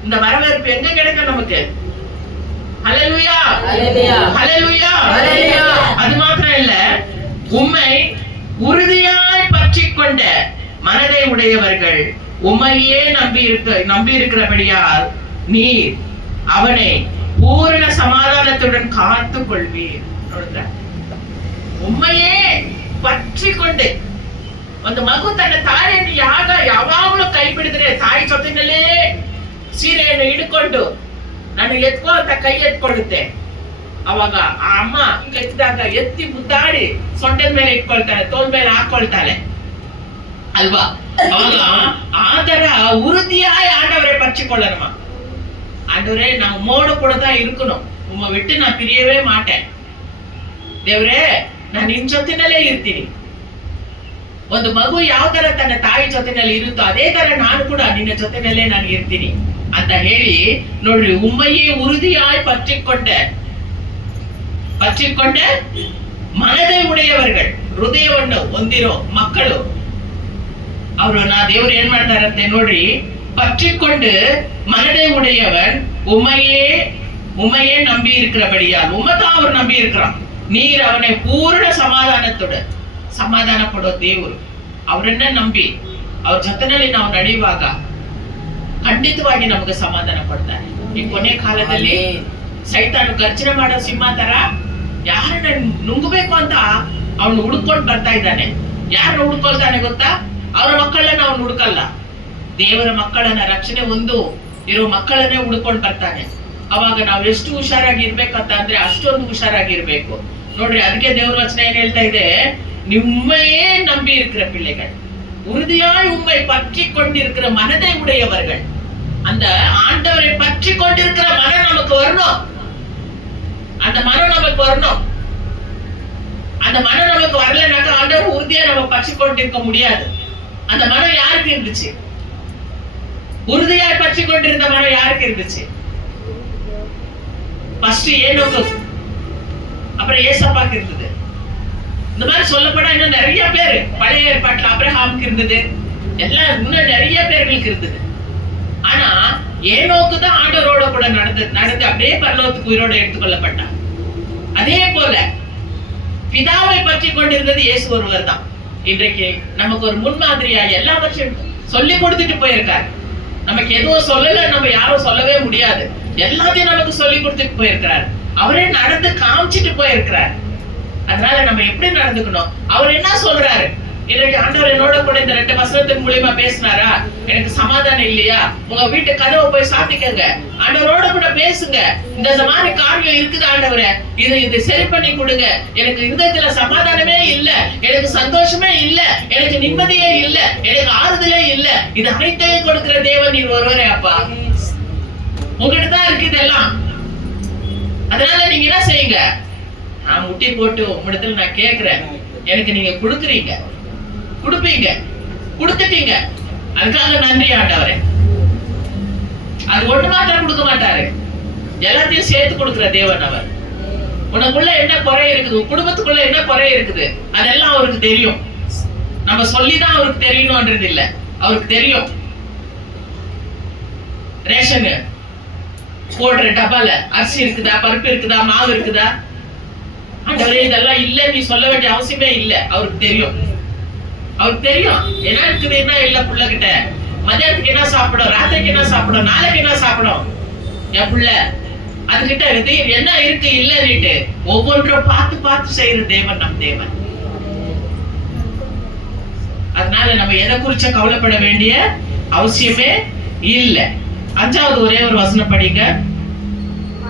இந்த வரவேற்பு எங்க கிடைக்கும் நமக்கு? ஹல்லேலூயா, ஹல்லேலூயா. அது மாத்திரம் இல்ல, உம்மை உறுதியாய் பற்றிக் கொண்ட மனதை உடையவர்கள் உம்மையே நம்பி இருக்கிறபடியால் நீர் அவனை பூரண சமாதானத்துடன் காத்துக் கொள்வீர். ಉಮ್ಮೆಯೇ ಪಚ್ಚಿಕೊಂಡೆ. ಒಂದು ಮಗು ತನ್ನ ತಾಯಿಯನ್ನು ಯಾವಾಗಲೂ ಕೈ ಬಿಡಿದ್ರೆ ತಾಯಿ ಜೊತೆನಲ್ಲೇ ಸೀರೆಯನ್ನು ಹಿಡ್ಕೊಂಡು ನಾನು ಎತ್ಕೋ ಅಂತ ಕೈ ಎತ್ಕೊಳ್ಳುತ್ತೆ. ಅವಾಗ ಆ ಅಮ್ಮ ಎತ್ತಿದಾಗ ಎತ್ತಿ ಮುದ್ದಾಡಿ ಸೊಂಟದ ಮೇಲೆ ಇಟ್ಕೊಳ್ತಾಳೆ, ತೋಲ್ ಮೇಲೆ ಹಾಕೊಳ್ತಾಳೆ ಅಲ್ವಾ? ಅವಾಗ ಆದರ உறுதியாய் ஆண்டவரை பற்றிக்கொள்ளணுமா? ஆண்டவரே, நான் உம்மோடு கூட தான் இருக்கணும், உம்மை விட்டு நான் பிரியவே மாட்டேன். ದೇವ್ರೇ, ನಾನು ನಿನ್ ಜೊತೆನಲ್ಲೇ ಇರ್ತೀನಿ. ಒಂದು ಮಗು ಯಾವ ತರ ತನ್ನ ತಾಯಿ ಜೊತೆನಲ್ಲಿ ಇರುತ್ತೋ ಅದೇ ತರ ನಾನು ಕೂಡ ನಿನ್ನ ಜೊತೆನಲ್ಲೇ ನಾನು ಇರ್ತೀನಿ ಅಂತ ಹೇಳಿ ನೋಡ್ರಿ, ಉಮ್ಮಯ್ಯೇ ಉறுதியாய் பற்றிக்கொண்டே ಮನದೇ ಉಡೆಯವர்கள், ಹೃದಯವನ್ನು ಹೊಂದಿರೋ ಮಕ್ಕಳು ಅವರು ದೇವ್ರು ಏನ್ ಮಾಡ್ತಾರಂತೆ ನೋಡ್ರಿ, பற்றிக்கொண்டு மனதை உடையவன் உம்மையே நம்பி இருக்கிறபடியால், உம்மைதான் அவர் நம்பி இருக்கிறான். நீர் ಅವனை ಪೂರ್ಣ ಸಮಾಧಾನತೋಡ ಸಮಾಧಾನ ಕೊಡೋ ದೇವರು. ಅವರನ್ನ ನಂಬಿ ಅವ್ರ ಜೊತೆನಲ್ಲಿ ನಾವು ನಡೆಯುವಾಗ ಖಂಡಿತವಾಗಿ ನಮಗೆ ಸಮಾಧಾನ ಕೊಡ್ತಾರೆ. ಈ ಕೊನೆ ಕಾಲದಲ್ಲಿ ಸೈತಾನು ಗರ್ಜನೆ ಮಾಡೋ ಸಿಂಹ ತರ ಯಾರನ್ನ ನುಂಗಬೇಕು ಅಂತ ಅವನು ಹುಡ್ಕೊಂಡು ಬರ್ತಾ ಇದ್ದಾನೆ. ಯಾರನ್ನ ಹುಡ್ಕೊಳ್ತಾನೆ ಗೊತ್ತಾ? ಅವರ ಮಕ್ಕಳನ್ನ ಅವನು ಹುಡುಕಲ್ಲ, ದೇವರ ಮಕ್ಕಳನ್ನ ರಕ್ಷಣೆ ಒಂದು ಇರೋ ಮಕ್ಕಳನ್ನೇ ಹುಡ್ಕೊಂಡು ಬರ್ತಾನೆ. ಅವಾಗ ನಾವು ಎಷ್ಟು ಹುಷಾರಾಗಿ ಇರ್ಬೇಕಂತ ಅಂದ್ರೆ ಅಷ್ಟೊಂದು ಹುಷಾರಾಗಿರ್ಬೇಕು. ನೋಡ್ರಿ, ಅದಕ್ಕೆ ದೇವ್ರ ವಚನ ಏನ್ ಹೇಳ್ತಾ ಇದೆ, ನಿಮ್மையே நம்பி இருக்கிற பிள்ளைகள், உறுதியாய் உம்மை பற்றி கொண்டிருக்கிற மனதை உடையவர்கள். அந்த ஆண்டவரை பற்றி கொண்டிருக்கிற மனம் நமக்கு வரணும். அந்த மனம் நமக்கு வரணும். அந்த மனம் நமக்கு வரலனாக்கா ஆண்டவர் உறுதியா நம்ம பற்றி கொண்டிருக்க முடியாது. அந்த மனம் யாருக்கு இருந்துச்சு? உறுதியாய் பற்றி கொண்டிருந்த மனம் யாருக்கு இருந்துச்சு? ஃபர்ஸ்ட் ஏனோக்கு, அப்புறம் ஏசப்பாக்கு இருந்தது. இந்த மாதிரி சொல்லப்பட இன்னும் நிறைய பேர் பழைய ஏற்பாட்டுல அப்ரஹாமுக்கு இருந்தது, எல்லாம் இன்னும் நிறைய பேர்களுக்கு இருந்தது. ஆனா ஏனோக்கு தான் ஆண்டவரோட கூட நடந்து அப்படியே பரலோகத்துக்கு உயிரோட எடுத்துக்கொள்ளப்பட்டார். அதே போல பிதாவை பற்றி கொண்டிருந்தது இயேசு ஒருவர் தான். இன்றைக்கு நமக்கு ஒரு முன்மாதிரியா எல்லாவற்றையும் சொல்லி கொடுத்துட்டு போயிருக்காரு. நமக்கு எதுவும் சொல்லல, நம்ம யாரும் சொல்லவே முடியாது. எல்லாத்தையும் நமக்கு சொல்லி கொடுத்துட்டு போயிருக்கிறார். அவரே நடந்து காமிச்சிட்டு போயிருக்கிறார். அதனால நம்ம எப்படி நடந்துக்கணும், அவர் என்ன சொல்றாரு? இன்னைக்கு ஆண்டவர் என்னோட கூட இந்த 2 வசனத்தின் மூலியமா பேசினாரா? எனக்கு சமாதானம் இல்லையா, உங்க வீட்டு கதவை போய் சாத்திக்கங்க, ஆண்டவரோட கூட பேசுங்க. இந்த மாதிரி காரியம் இருக்குது ஆண்டவரே, இது சரி பண்ணி கொடுங்க. எனக்கு இருதயத்துல சமாதானமே இல்ல, எனக்கு சந்தோஷமே இல்ல, எனக்கு நிம்மதியே இல்ல, எனக்கு ஆறுதலே இல்ல. இது அனைத்தையும் கொடுக்கிற தேவன் நீர் ஒருவரே அப்பா. உங்ககிட்ட தான் இருக்கு இதெல்லாம். அதனால நீங்க என்ன செய்யுங்க, நான் முட்டி போட்டு உங்களிடத்துல நான் கேட்கிறேன், எனக்கு நீங்க கொடுக்குறீங்க, கொடுப்பீங்க, கொடுத்துட்டீங்க, அதுக்காக நன்றி ஆண்டவரே. அது ஒண்ணு மாத்திரம் கொடுக்க மாட்டாரு, எல்லாத்தையும் சேர்த்து கொடுக்கிற தேவன் அவர். உனக்குள்ள என்ன குறை இருக்குது, குடும்பத்துக்குள்ள என்ன குறை இருக்குது, அதெல்லாம் அவருக்கு தெரியும். நம்ம சொல்லிதான் அவருக்கு தெரியணும்ன்றது இல்ல, அவருக்கு தெரியும். ரேஷன் போடுற டப்பால அரிசி இருக்குதா, பருப்பு இருக்குதா, மாவு இருக்குதா, ஆண்டவரே இதெல்லாம் இல்ல நீ சொல்ல வேண்டிய அவசியமே இல்ல, அவருக்கு தெரியும். அவருக்கு தெரியும் என்ன இருக்குது, என்ன இல்ல. புள்ள கிட்ட மதியானத்துக்கு என்ன சாப்பிடும், ராத்திரிக்கு என்ன சாப்பிடும், நாளைக்கு என்ன சாப்பிடும் என் புள்ள, அதுகிட்ட என்ன இருக்கு இல்லன்னுட்டு ஒவ்வொன்றும் பார்த்து பார்த்து செய்யற தேவன் நம் தேவன். அதனால நம்ம எதை குறிச்ச கவலைப்பட வேண்டிய அவசியமே இல்ல. 5வது ஒரே ஒரு வசனம் படிங்க.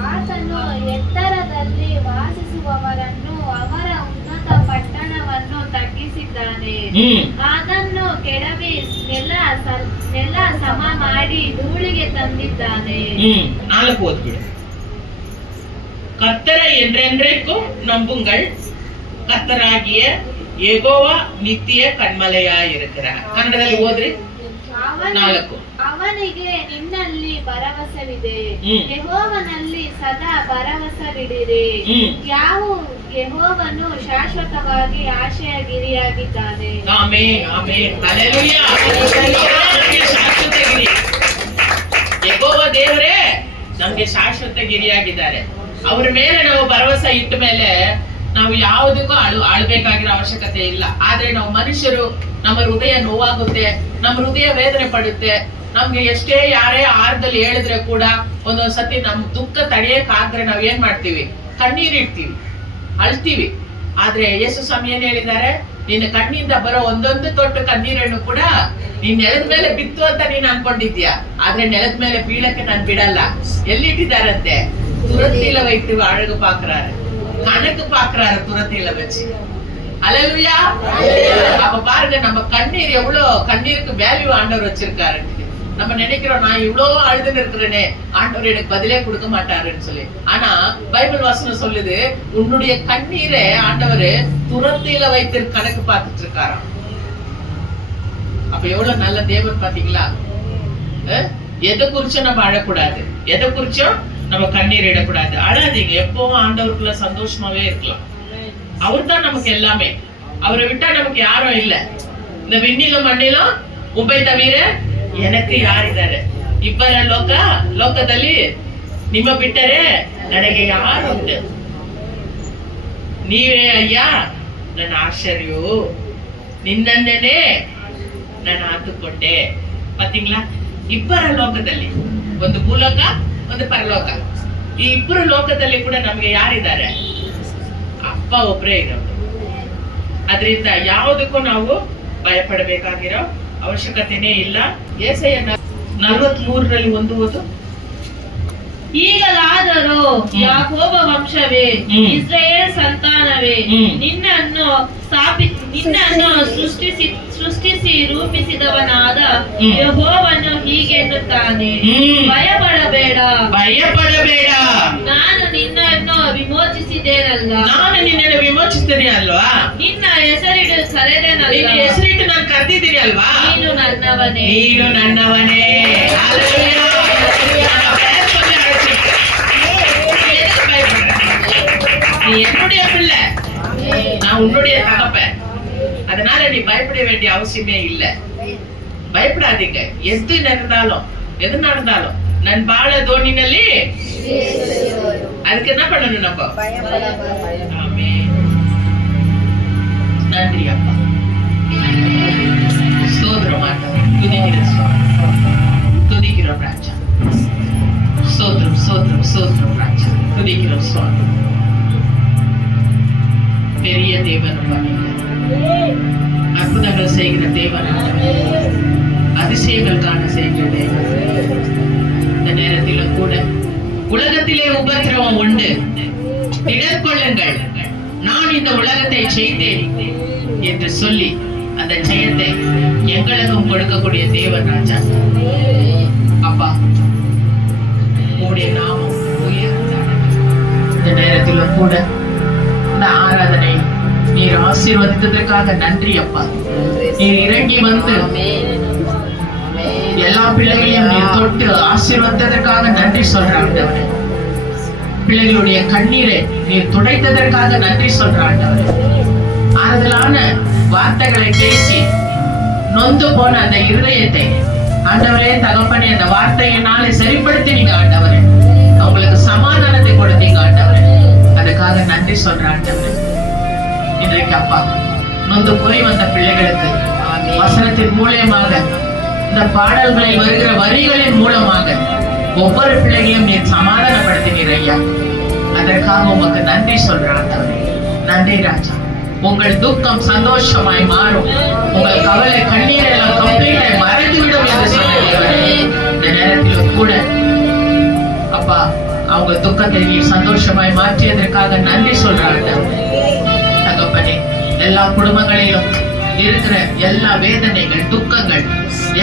ಆತನು ಎತ್ತರದಲ್ಲಿ ವಾಸಿಸುವವರನ್ನು ಅವರ ಉನ್ನತ ಪಟ್ಟಣವನ್ನು ತಗ್ಗಿಸಿದ್ದಾನೆ. ಅದನ್ನು ಕೆಡವಿ ನೆಲ ಸಮ ಮಾಡಿ ಧೂಳಿಗೆ ತಂದಿದ್ದಾನೆ. 4 ಓದ್ಬಿಡು. கர்த்தரை என்றென்றைக்கும் நம்புங்கள், கர்த்தராகிய யெகோவா நித்திய கண்மலையாயிருக்கிறார். ಕನ್ನಡದಲ್ಲಿ ಓದ್ರಿ. 4 ಅವನಿಗೆ ನಿನ್ನಲ್ಲಿ ಭರವಸವಿದೆ, ಯೆಹೋವನಲ್ಲಿ ಸದಾ ಭರವಸವಿಡಿರಿ. ಯೆಹೋವನು ಶಾಶ್ವತವಾಗಿ ಆಶ್ರಯಗಿರಿಯಾಗಿದ್ದಾನೆ. Amen, amen, hallelujah. ಶಾಶ್ವತ ಗಿರಿ ಯೆಹೋವ ದೇವರೇ ನಮಗೆ ಶಾಶ್ವತ ಗಿರಿಯಾಗಿದ್ದಾರೆ. ಅವರ ಮೇಲೆ ನಾವು ಭರವಸೆ ಇಟ್ಟ ಮೇಲೆ ನಾವು ಯಾವುದಕ್ಕೂ ಆಳ್ಬೇಕಾಗಿರೋ ಅವಶ್ಯಕತೆ ಇಲ್ಲ. ಆದ್ರೆ ನಾವು ಮನುಷ್ಯರು, ನಮ್ಮ ಹೃದಯ ನೋವಾಗುತ್ತೆ, ನಮ್ಮ ಹೃದಯ ವೇದನೆ ಪಡುತ್ತೆ. ನಮ್ಗೆ ಎಷ್ಟೇ ಯಾರೇ ಆರದಲ್ಲಿ ಹೇಳಿದ್ರೆ ಕೂಡ ಒಂದೊಂದ್ಸತಿ ನಮ್ ದುಃಖ ತಡೆಯಕ್ಕಾದ್ರೆ ನಾವ್ ಏನ್ ಮಾಡ್ತೀವಿ, ಕಣ್ಣೀರಿಡ್ತೀವಿ, ಅಳ್ತೀವಿ. ಆದ್ರೆ ಯೇಸು ಸ್ವಾಮಿ ಏನ್ ಹೇಳಿದ್ದಾರೆ, ನಿನ್ನ ಕಣ್ಣಿಂದ ಬರೋ ಒಂದೊಂದು ತೊಟ್ಟು ಕಣ್ಣೀರನ್ನು ಕೂಡ ನೀನ್ ನೆಲದ ಮೇಲೆ ಬಿತ್ತು ಅಂತ ನೀನ್ ಅನ್ಕೊಂಡಿದ್ಯಾ, ಆದ್ರೆ ನೆಲದ ಮೇಲೆ ಬೀಳಕ್ಕೆ ನಾನ್ ಬಿಡಲ್ಲ. ಎಲ್ಲಿಟ್ಟಿದ್ದಾರಂತೆ? துரத்தில வைத்து அழகு பாக்குறாரு, கணக்கு பாக்குறாரு துரத்தில வச்சு. அல்லேலூயா. அப்ப பாருங்க, நம்ம கண்ணீர் எவ்வளவு, கண்ணீருக்கு வேல்யூ ஆண்டவர் வச்சிருக்காரு. நம்ம நினைக்கிறோம் நான் இவ்வளவு அழுதுன்னு இருக்கிறேனே, ஆண்டவர் எனக்கு பதிலே கொடுக்க மாட்டாருன்னு சொல்லி. ஆனா பைபிள் வசனம் சொல்லுது, உன்னுடைய கண்ணீரை ஆண்டவர் துரத்தில வைத்து கணக்கு பார்த்துட்டு இருக்காராம். அப்ப எவ்வளவு நல்ல தேவன் பாத்தீங்களா? எதை குறிச்சும் நம்ம அழக்கூடாது, எதை குறிச்சும் நம்ம கண்ணீர் இடக்கூடாது. அழாதீங்க, எப்பவும் ஆண்டவருக்குள்ள சந்தோஷமாவே இருக்கலாம். அவர் தான் நமக்கு எல்லாமே. அவரை விட்டா நமக்கு யாரும் இல்ல. இந்த விண்ணிலும் மண்ணிலும் உப்பை தவிர எனக்கு ಯಾರಿದ್ದಾರೆ? ಇಬ್ಬರ ಲೋಕದಲ್ಲಿ ನಿಮ್ಮ ಬಿಟ್ಟರೆ ನನಗೆ ಯಾರು ಉಂಟು? ನೀವೇ ಅಯ್ಯ ನನ್ನ ಆಶ್ಚರ್ಯವು, ನಿನ್ನನ್ನೇ ನಾನು ಆತುಕೊಂಡೆ. ಪಾತೀங்களா? ಇಬ್ಬರ ಲೋಕದಲ್ಲಿ, ಒಂದು ಭೂಲೋಕ, ಒಂದು ಪರಲೋಕ. ಈ ಇಬ್ಬರು ಲೋಕದಲ್ಲಿ ಕೂಡ ನಮ್ಗೆ ಯಾರಿದ್ದಾರೆ? ಅಪ್ಪ ಒಬ್ಬರೇ ಇರೋದು. ಅದರಿಂದ ಯಾವುದಕ್ಕೂ ನಾವು ಭಯಪಡಬೇಕಾಗಿರೋ ಅವಶ್ಯಕತೆನೇ ಇಲ್ಲ. ಯೆಶಾಯ 43ರಲ್ಲಿ 1 ಓದು. ಈಗಲಾದರೂ ಯಾಕೋಬ ವಂಶವೇ, ಇಸ್ರಾಯೇಲ್ ಸಂತಾನವೇ, ನಿನ್ನನ್ನು ಸೃಷ್ಟಿಸಿ ರೂಪಿಸಿದವನಾದ ಯೆಹೋವನು ಹೀಗೆನ್ನುತ್ತಾನೆ, ಭಯಪಡಬೇಡ, ನಾನು ನಿನ್ನನ್ನು ವಿಮೋಚಿಸಿದ್ದೇನಲ್ಲ, ನಾನು ನಿನ್ನನ್ನು ವಿಮೋಚಿಸಿದೆ ಅಲ್ವಾ, ನಿನ್ನ ಹೆಸರಿಡು ಕರೆದೆನಲ್ಲ, ಹೆಸರಿಟ್ಟು ನಾನು ಕರೆದಿದ್ದೀನಿ ಅಲ್ವಾ, ನೀನು ನನ್ನವನೇ. நீ என்னுடைய பிள்ளை, நான் உன்னுடைய தகப்பன். அதனால நீ பயப்பட வேண்டிய அவசியமே இல்லை. பயப்படாதீங்க. எது நடந்தாலும் நன் ಬಾಳ ದೋಣಿನಲ್ಲಿ அதுக்கு என்ன பண்ணணும் நம்ம? ஆமென். நன்றி அப்பா. ஸ்தோத்திரம் ஆண்டவரே. துதிக்கிறோம் ராஜா. ஸ்தோத்திரம் ராஜா. துதிக்கிறோம் சுவாமி. பெரிய தேவன் அற்புதங்கள் செய்கிற தேவன், அதிசயங்கள் காண செய்கிற தேவன். இந்த நேரத்திலும் கூட உலகத்திலே உபத்திரவம் உண்டு, திடற்கொள்ளுங்கள், நான் இந்த உலகத்தை செய்தேன் என்று சொல்லி அந்த ஜெயத்தை எங்களுக்கும் கொடுக்கக்கூடிய தேவன் ராஜா. அப்பா, உங்களுடைய நாமம் உயர்ந்தது. இந்த நேரத்திலும் கூட இந்த ஆராதனை நீர் ஆசீர்வதித்ததற்காக நன்றி அப்பா. நீர் இறங்கி வந்து எல்லா பிள்ளைகளையும் நீர் தொட்டு ஆசீர்வதித்ததற்காக நன்றி சொல்றாங்க. பிள்ளைகளுடைய கண்ணீரை நீர் துடைத்ததற்காக நன்றி சொல்றாங்க. ஆறுதலான வார்த்தைகளை பேசி நொந்து போன அந்த இருதயத்தை ஆண்டவரே தகப்பனே அந்த வார்த்தையினாலே சரிப்படுத்தினீங்க ஆண்டவரே. அவங்களுக்கு சமாதானத்தை கொடுத்தீங்க ஆண்டவரே. அதுக்காக நன்றி சொல்றேன் ஆண்டவரே. இன்றைக்கு அப்பா, நொந்து போய் வந்த பிள்ளைகளுக்கு வசனத்தின் மூலமாக, இந்த பாடல்களில் வருகிற வரிகளின் மூலமாக ஒவ்வொரு பிள்ளைகளையும் நீர் சமாதானப்படுத்தினீர் ஐயா. அதற்காக உமக்கு நன்றி சொல்றேன் ஆண்டவரே. நன்றி ராஜா. உங்கள் துக்கம் சந்தோஷமாய் மாறும், உங்கள் கவலை கண்ணீர் எல்லாம் கம்ப்ளீட்டாய் மறைந்துவிடும் என்று சொன்னீர்கள். இந்த நேரத்தில் கூட அப்பா, அவங்க துக்கத்தை நீர் சந்தோஷமாய் மாற்றியதற்காக நன்றி சொல்றாங்க தகப்பனே. எல்லா குடும்பங்களிலும் இருக்கிற எல்லா வேதனைகள், துக்கங்கள்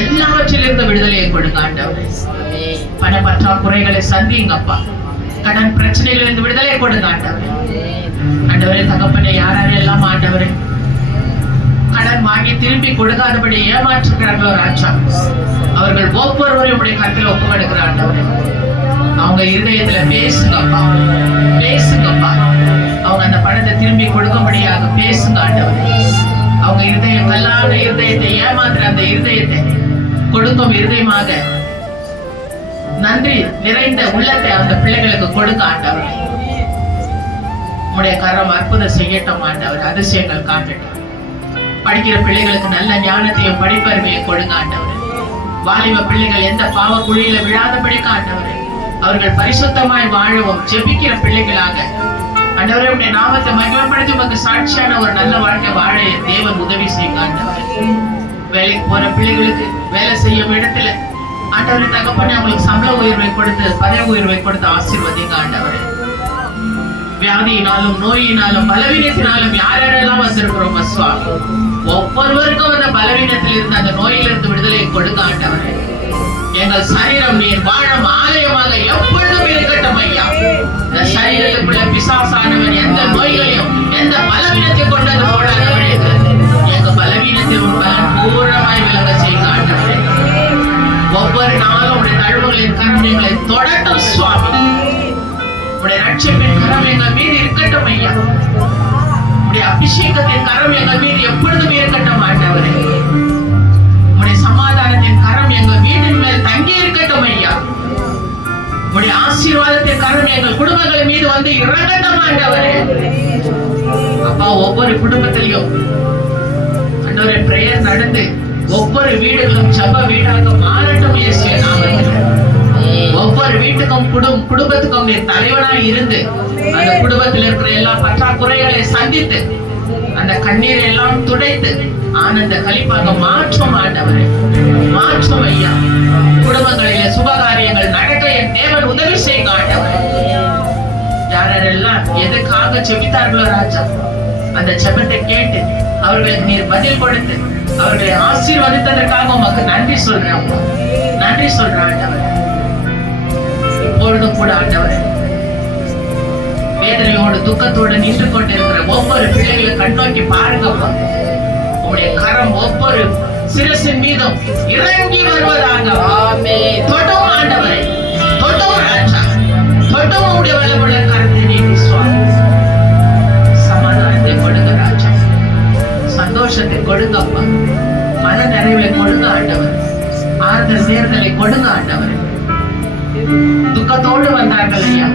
எல்லாவற்றிலிருந்து விடுதலையை கொடுங்க ஆண்டவரே. பண பற்றாக்குறைகளை சந்திங்கப்பா. கடன் பிரச்சனைகளிலிருந்து விடுதலை கொடுங்க ஆண்டவரே. ஆண்டவரே தகப்பனே, யாரெல்லாம் ஆண்டவரே கடன் வாங்கி திருப்பி கொடுக்காதபடி ஏமாற்றுகிறார்களோ ராஜா, அவர்கள் ஒவ்வொருவரையும் உடைய கருத்தில் ஒப்புக்கொடுக்கிற ஆண்டவரே. அவங்க இருதயத்துல பேசுங்கப்பா. அவங்க அந்த பணத்தை திரும்பி கொடுக்கும்படியாக பேசுங்க ஆண்டவரே. அவங்க இருதயம் கல்லான இருதயத்தை, ஏமாத்துற அந்த இருதயத்தை கொடுக்கும் இருதயமாக நன்றி நிறைந்த உள்ளத்தை அந்த பிள்ளைகளுக்கு கொடுக்க ஆண்டவரே. உடைய கரம் அற்புதம் செய்யட்டும் ஆண்டவர். அதிசயங்கள் காட்டட்டும். படிக்கிற பிள்ளைகளுக்கு நல்ல ஞானத்தையும் படிப்பறிவையும் கொடுங்க ஆண்டவரே. வாலிப பிள்ளைகள் எந்த பாவ குழியில விழாதபடி ஆண்டவரே, அவர்கள் பரிசுத்தமாய் வாழவும் ஜெபிக்கிற பிள்ளைகளாக ஆண்டவரே உடைய நாமத்தை மகிமைப்படுத்தி உமக்கு சாட்சியான ஒரு நல்ல வாழ்க்கை வாழ தேவன் உதவி செய்யுங்க ஆண்டவரே. வேலைக்கு போற பிள்ளைகளுக்கு வேலை செய்யும் இடத்துல ஆண்டவரே தகப்பனே, அவங்களுக்கு சம்பள உயர்வை கொடுத்து, பதவி உயர்வை கொடுத்து ஆசீர்வதிங்க ஆண்டவரே. வியாதியினாலும் நோயினாலும் பலவீனத்தினாலும் யாரெல்லாம் வந்திருக்கிறோம் சுவாமி, ஒவ்வொருவருக்கும் அந்த பலவீனத்தில் இருந்து அந்த நோயிலிருந்து விடுதலை கொடுக்க ஆண்டவரே. எங்கள் சரீரம் நீர் வாழும் ஆலயமாக எப்பொழுதும் இருக்கட்டும் ஐயா. இந்த சரீரத்துக்குள்ள பிசாசானவன் எந்த நோய்களையும் எந்த பலவீனத்தை கொண்டது போடாதவரே, எங்க பலவீனத்தை பூரணமாய் விலக செய்ய ஆண்டவரே. ஒவ்வொரு நாளும் உடைய தழுவுகளின் கரம் எங்களை தொடட்டும் சுவாமி. உடைய ரட்சிப்பின் கரம் எங்கள் மீது இருக்கட்டும் ஐயா. உடைய அபிஷேகத்தின் கரம் எங்கள் மீது எப்பொழுதும் இருக்கட்டும் ஆண்டவரே. உடைய சமாதானத்தின் கரம் எங்கள் வீட்டின் மேல் தங்கி இருக்கட்டும் ஐயா. உடைய ஆசீர்வாதத்தின் கரம் எங்கள் குடும்பங்கள் மீது வந்து இறங்கட்டும் ஆண்டவரே. அப்பா, ஒவ்வொரு குடும்பத்திலையும் ஆண்டவரே பிரேயர் நடந்து ஒவ்வொரு வீடுகளும் ஜெப வீடாக மாறட்டும் இயேசுவே நாமத்தில். ஒவ்வொரு வீட்டுக்கும் குடும்பத்துக்கும் நீ தலைவனாய் இருந்து அந்த குடும்பத்தில் இருக்கிற எல்லா பற்றாக்குறைகளை சந்தித்து அந்த கண்ணீரை எல்லாம் துடைத்து ஆனந்த களிப்பாக மாற்றும் ஆண்டவரே, மாற்றும் ஐயா. குடும்பங்களிலே சுபகாரியங்கள் நடக்க என் தேவன் உதவி செய்ய ஆண்டவரே. யாரெல்லாம் எதுக்காக செபித்தார்களோ ராஜா, அந்த ஜெபத்தை கேட்டு அவர்களுக்கு நீர் பதில் கொடுத்து அவர்களை ஆசீர்வதித்ததற்காக உமக்கு நன்றி சொல்றேன், நன்றி சொல்றேன் ஆண்டவரே. இப்பொழுதும் கூட ஆண்டவரே, வேதனையோடு துக்கத்தோடு நின்று கொண்டிருக்கிற ஒவ்வொரு பிள்ளைகளை கண்ணோக்கி பாருங்கப்பா. உங்களுடைய கரம் ஒவ்வொரு சிரசின் மீதும் இறங்கி வருவதாக. தொடும் ஆண்டவரே, தொடும் ராஜா, தொடும் உங்களுடைய வல்லமுள்ள கரத்தை நீட்டி சுவாமி. சமாதானத்தை கொடுங்க ராஜா, சந்தோஷத்தை கொடுங்கப்பா, மன நிறைவை கொடுங்க ஆண்டவர், ஆறுதல் நேர்தலை கொடுங்க ஆண்டவர். துக்கத்தோடு வந்தார்கள் ஐயா,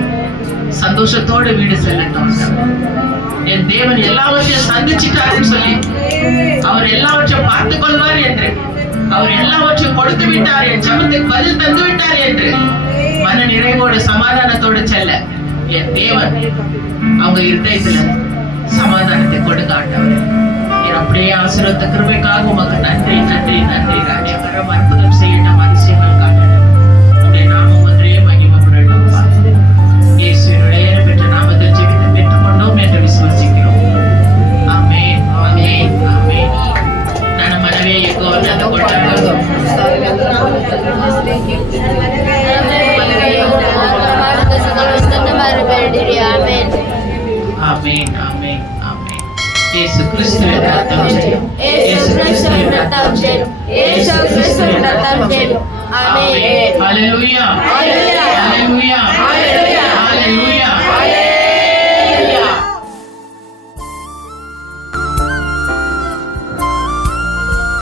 சந்தோஷத்தோடு வீடு செல்லட்டும். என் தேவன் எல்லாவற்றையும் சந்திச்சிட்டாருன்னு சொல்லி, அவர் எல்லாவற்றையும் பார்த்துக் கொள்வார் என்று, அவர் எல்லாவற்றையும் கொடுத்து விட்டார், என் ஜெபத்துக்கு பதில் தந்து விட்டார் என்று மன நிறைவோடு சமாதானத்தோடு செல்ல என் தேவன் அவங்க இருதயத்துல சமாதானத்தை கொடுக்க ஆண்டவர். என் அப்படியே ஆசீர்வாத கிருபைக்காக உமக்கு நன்றி, நன்றி, நன்றி ராஜா. அற்புதம் செய்யட்டும், அதிசயங்கள் காட்டட்டும், உடைய நாமம் ஒன்றே மகிமைப்படட்டும். இயேசுவினுடைய பெற்ற நாமத்தில் ஜெபித்து பெற்றுக்கொண்டோம் என்று விசுவாசிக்கிறோம். ஆமென், ஆமென், ஆமென். ನನ್ನ ಮನವೇ ಯೆಹೋವನನ್ನು ಕೊಂಡಾಡು. Amen, amen, amen. ಯೇಸು ಕ್ರಿಸ್ತುವಿನ ರಕ್ತಂ ಜಯಂ, ಯೇಸು ಕ್ರಿಸ್ತುವಿನ ರಕ್ತಂ ಜಯಂ, ಯೇಸು ಕ್ರಿಸ್ತುವಿನ ರಕ್ತಂ ಜಯಂ. ಆಮೆನ್. Hallelujah, hallelujah, hallelujah.